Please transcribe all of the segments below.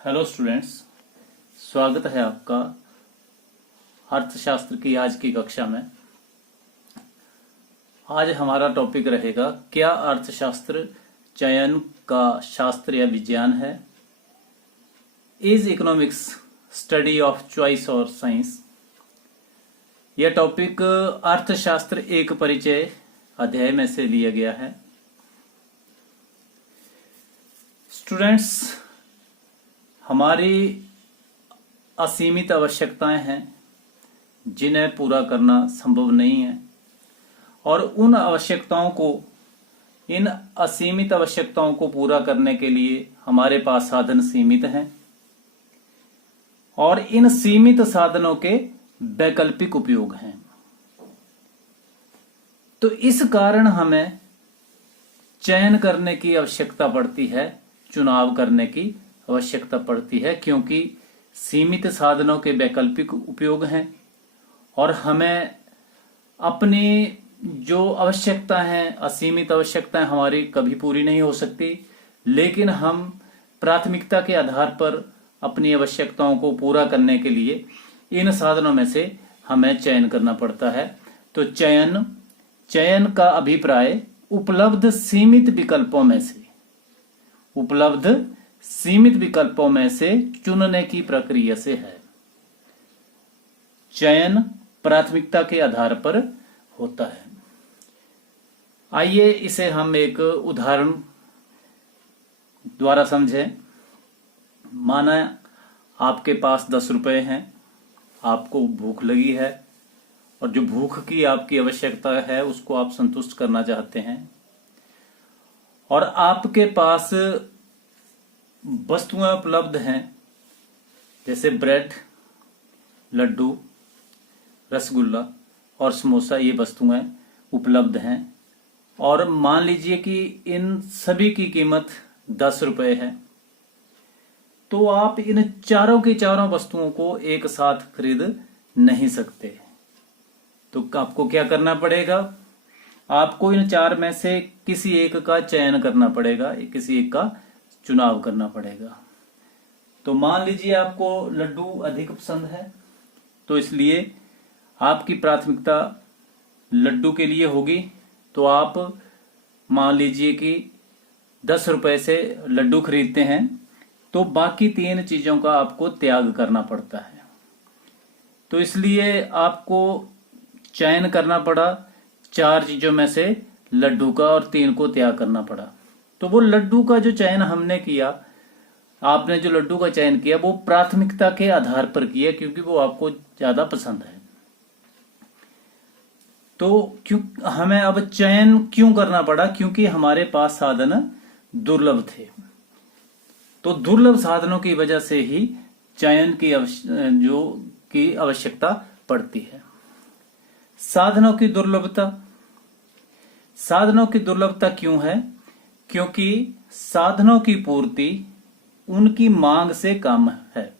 Hello students, स्वागत है आपका अर्थशास्त्र की आज की कक्षा में। आज हमारा टॉपिक रहेगा, क्या अर्थशास्त्र चयन का शास्त्र या विज्ञान है? Is economics study of choice और साइंस? यह टॉपिक अर्थशास्त्र एक परिचय अध्याय में से लिया गया है। स्टूडेंट्स, हमारी असीमित आवश्यकताएं हैं जिन्हें पूरा करना संभव नहीं है, और इन असीमित आवश्यकताओं को पूरा करने के लिए हमारे पास साधन सीमित हैं, और इन सीमित साधनों के वैकल्पिक उपयोग हैं। तो इस कारण हमें चयन करने की आवश्यकता पड़ती है, चुनाव करने की आवश्यकता पड़ती है, क्योंकि सीमित साधनों के वैकल्पिक उपयोग हैं और हमें अपनी जो आवश्यकता है, असीमित आवश्यकताएं हमारी कभी पूरी नहीं हो सकती, लेकिन हम प्राथमिकता के आधार पर अपनी आवश्यकताओं को पूरा करने के लिए इन साधनों में से हमें चयन करना पड़ता है। तो चयन का अभिप्राय उपलब्ध सीमित विकल्पों में से चुनने की प्रक्रिया से है। चयन प्राथमिकता के आधार पर होता है। आइए इसे हम एक उदाहरण द्वारा समझें। माना आपके पास 10 रुपए हैं, आपको भूख लगी है, और जो भूख की आपकी आवश्यकता है उसको आप संतुष्ट करना चाहते हैं, और आपके पास वस्तुएं उपलब्ध हैं जैसे ब्रेड, लड्डू, रसगुल्ला और समोसा। ये वस्तुएं उपलब्ध हैं, और मान लीजिए कि इन सभी की कीमत 10 रुपए है। तो आप इन चारों की चारों वस्तुओं को एक साथ खरीद नहीं सकते। तो आपको क्या करना पड़ेगा? आपको इन चार में से किसी एक का चयन करना पड़ेगा, किसी एक का चुनाव करना पड़ेगा। तो मान लीजिए आपको लड्डू अधिक पसंद है, तो इसलिए आपकी प्राथमिकता लड्डू के लिए होगी। तो आप मान लीजिए कि 10 रुपए से लड्डू खरीदते हैं, तो बाकी 3 चीजों का आपको त्याग करना पड़ता है। तो इसलिए आपको चयन करना पड़ा 4 चीजों में से लड्डू का, और 3 को त्याग करना पड़ा। तो वो लड्डू का जो चयन हमने किया, आपने जो लड्डू का चयन किया, वो प्राथमिकता के आधार पर किया, क्योंकि वो आपको ज्यादा पसंद है। तो हमें अब चयन क्यों करना पड़ा? क्योंकि हमारे पास साधन दुर्लभ थे। तो दुर्लभ साधनों की वजह से ही चयन की आवश्यकता पड़ती है। साधनों की दुर्लभता क्यों है? क्योंकि साधनों की पूर्ति उनकी मांग से कम है।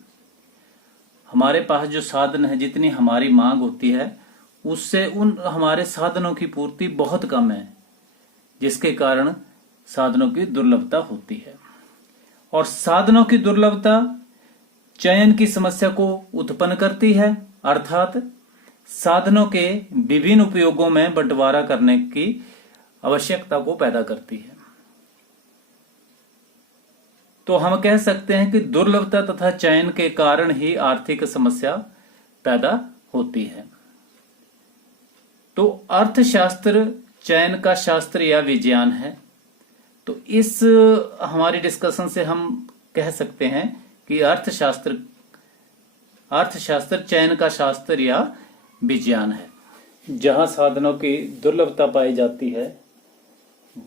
हमारे पास जो साधन है, जितनी हमारी मांग होती है, उससे हमारे साधनों की पूर्ति बहुत कम है, जिसके कारण साधनों की दुर्लभता होती है। और साधनों की दुर्लभता चयन की समस्या को उत्पन्न करती है, अर्थात साधनों के विभिन्न उपयोगों में बंटवारा करने की आवश्यकता को पैदा करती है। तो हम कह सकते हैं कि दुर्लभता तथा चयन के कारण ही आर्थिक समस्या पैदा होती है। तो अर्थशास्त्र चयन का शास्त्र या विज्ञान है। तो इस हमारी डिस्कशन से हम कह सकते हैं कि अर्थशास्त्र चयन का शास्त्र या विज्ञान है। जहां साधनों की दुर्लभता पाई जाती है,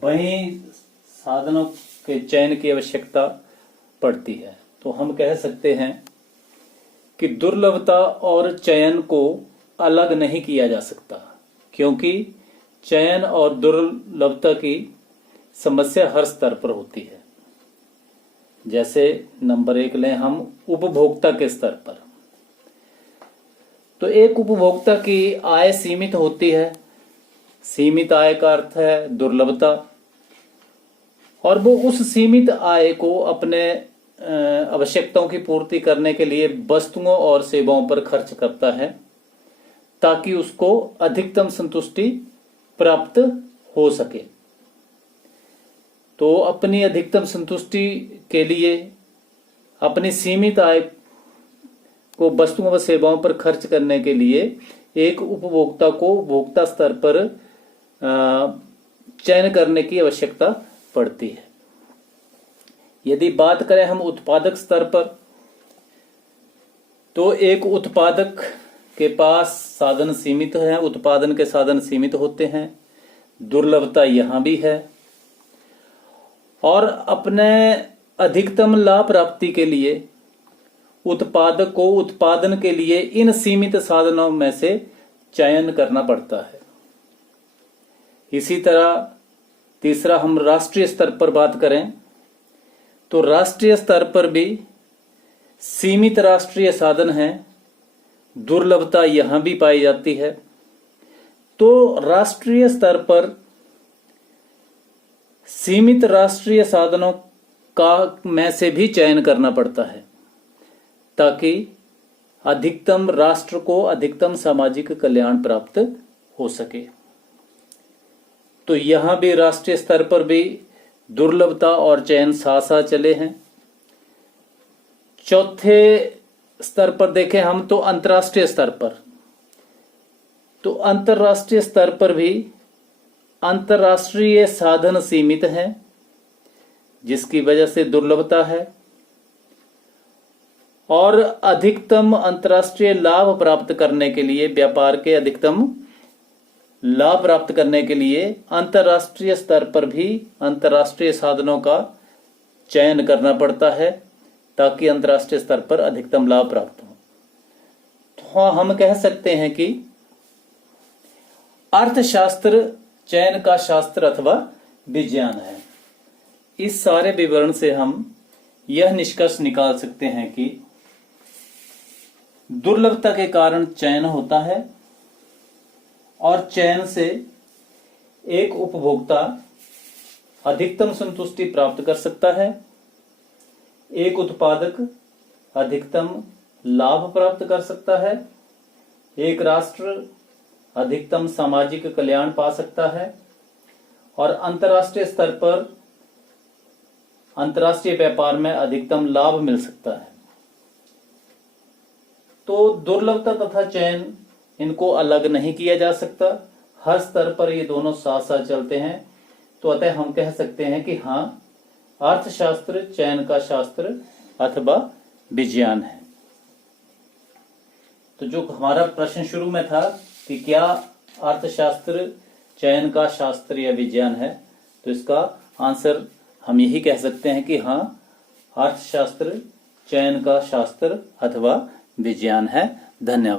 वहीं साधनों के चयन की आवश्यकता पड़ती है। तो हम कह सकते हैं कि दुर्लभता और चयन को अलग नहीं किया जा सकता, क्योंकि चयन और दुर्लभता की समस्या हर स्तर पर होती है। जैसे नंबर 1 लें हम उपभोक्ता के स्तर पर। तो एक उपभोक्ता की आय सीमित होती है। सीमित आय का अर्थ है दुर्लभता, और वो उस सीमित आय को अपने आवश्यकताओं की पूर्ति करने के लिए वस्तुओं और सेवाओं पर खर्च करता है ताकि उसको अधिकतम संतुष्टि प्राप्त हो सके। तो अपनी अधिकतम संतुष्टि के लिए अपनी सीमित आय को वस्तुओं व सेवाओं पर खर्च करने के लिए एक उपभोक्ता को उपभोक्ता स्तर पर चयन करने की आवश्यकता पड़ती है। यदि बात करें हम उत्पादक स्तर पर, तो एक उत्पादक के पास साधन सीमित हैं, उत्पादन के साधन सीमित होते हैं, दुर्लभता यहां भी है, और अपने अधिकतम लाभ प्राप्ति के लिए उत्पादक को उत्पादन के लिए इन सीमित साधनों में से चयन करना पड़ता है। इसी तरह तीसरा हम राष्ट्रीय स्तर पर बात करें तो राष्ट्रीय स्तर पर भी सीमित राष्ट्रीय साधन हैं, दुर्लभता यहां भी पाई जाती है। तो राष्ट्रीय स्तर पर सीमित राष्ट्रीय साधनों का में से भी चयन करना पड़ता है ताकि अधिकतम राष्ट्र को अधिकतम सामाजिक कल्याण प्राप्त हो सके। तो यहां भी राष्ट्रीय स्तर पर भी दुर्लभता और चयन साथ साथ चले हैं। चौथे स्तर पर देखें हम तो अंतर्राष्ट्रीय स्तर पर, तो अंतर्राष्ट्रीय स्तर पर भी अंतर्राष्ट्रीय साधन सीमित हैं जिसकी वजह से दुर्लभता है, और अधिकतम अंतर्राष्ट्रीय लाभ प्राप्त करने के लिए, व्यापार के अधिकतम लाभ प्राप्त करने के लिए अंतर्राष्ट्रीय स्तर पर भी अंतर्राष्ट्रीय साधनों का चयन करना पड़ता है ताकि अंतर्राष्ट्रीय स्तर पर अधिकतम लाभ प्राप्त हो। तो हाँ, हम कह सकते हैं कि अर्थशास्त्र चयन का शास्त्र अथवा विज्ञान है। इस सारे विवरण से हम यह निष्कर्ष निकाल सकते हैं कि दुर्लभता के कारण चयन होता है और चयन से एक उपभोक्ता अधिकतम संतुष्टि प्राप्त कर सकता है, एक उत्पादक अधिकतम लाभ प्राप्त कर सकता है, एक राष्ट्र अधिकतम सामाजिक कल्याण पा सकता है, और अंतर्राष्ट्रीय स्तर पर अंतर्राष्ट्रीय व्यापार में अधिकतम लाभ मिल सकता है। तो दुर्लभता तथा चयन, इनको अलग नहीं किया जा सकता, हर स्तर पर ये दोनों साथ साथ चलते हैं। तो अतः हम कह सकते हैं कि हाँ, अर्थशास्त्र चयन का शास्त्र अथवा विज्ञान है। तो जो हमारा प्रश्न शुरू में था कि क्या अर्थशास्त्र चयन का शास्त्र या विज्ञान है, तो इसका आंसर हम यही कह सकते हैं कि हाँ, अर्थशास्त्र चयन का शास्त्र अथवा विज्ञान है। धन्यवाद।